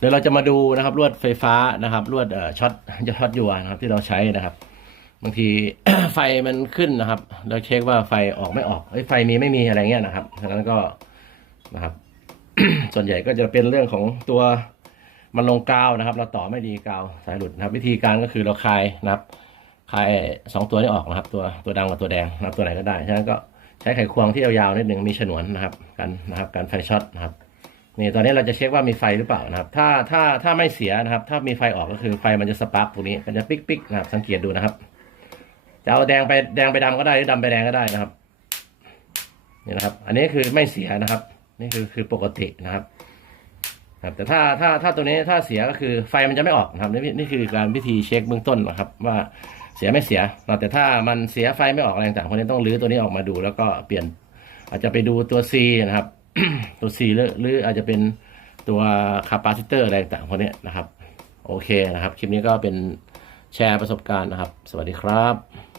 เดี๋ยวเราจะมาดูนะครับลวดไฟฟ้านะครับลวดเอ่อช็อตช็อตยัวนะครับ ที่เราใช้นะครับ บางทีไฟมันขึ้นนะครับ เราเช็คว่าไฟออกไม่ออกเอ้ยไฟมีไม่มีอะไรเงี้ยนะครับฉะนั้นก็นะครับ ส่วนใหญ่ก็จะเป็นเรื่องของตัวมันลงกาวนะครับ เราต่อไม่ดีกาวสายหลุดนะครับ วิธีการก็คือเราคลายนะครับคลายสองตัวนี้ออกนะครับ ตัวตัวดำกับตัวแดงนะครับตัวไหนก็ได้ฉะนั้นก็ใช้ไขควงที่ยาวๆนิดหนึ่งมีฉนวนนะครับกันนะครับการไฟช็อตนะครับ นี่ตอนนี้เราจะเช็คว่ามีไฟหรือเปล่านะครับ ถ้าถ้าถ้าไม่เสียนะครับ ถ้ามีไฟออกก็คือไฟมันจะสปาร์กตรงนี้มันจะปิ๊กปิ๊กนะครับ สังเกตดูนะครับจะเอาแดงไปแดงไปดำก็ได้หรือดำไปแดงก็ได้นะครับนี่นะครับ อันนี้คือไม่เสียนะครับ นี่คือคือปกตินะครับครับแต่ถ้าถ้าถ้าตัวนี้ถ้าเสียก็คือไฟมันจะไม่ออกนะครับนี่นี่คือการวิธีเช็คเบื้องต้นนะครับ ว่าเสียไม่เสียแต่ถ้ามันเสียไฟไม่ออกอะไรต่างๆพวกนี้ต้องรื้อตัวนี้ออกมาดู แล้วก็เปลี่ยนอาจจะไปดูตัว C นะครับ ตัว C หรือหรืออาจจะเป็นตัวคาปาซิเตอร์อะไรต่างๆพวกนี้นะครับ โอเคนะครับ คลิปนี้ก็เป็นแชร์ประสบการณ์นะครับ สวัสดีครับ